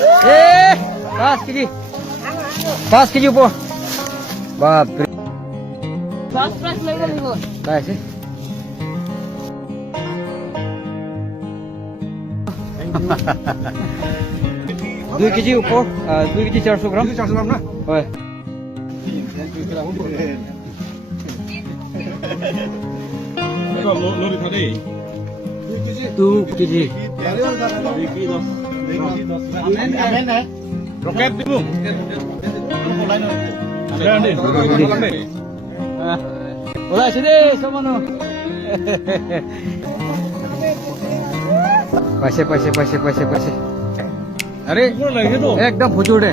5 KG 5 KG ওপৰ বাপৰে काय আছে 2 কেজি ওপৰ 2 কেজি 400 গ্ৰাম না হয় 2 কেজি Roket di bung. ওলাই দে সমানো পাইছে আরে একদম হুজুৰ দে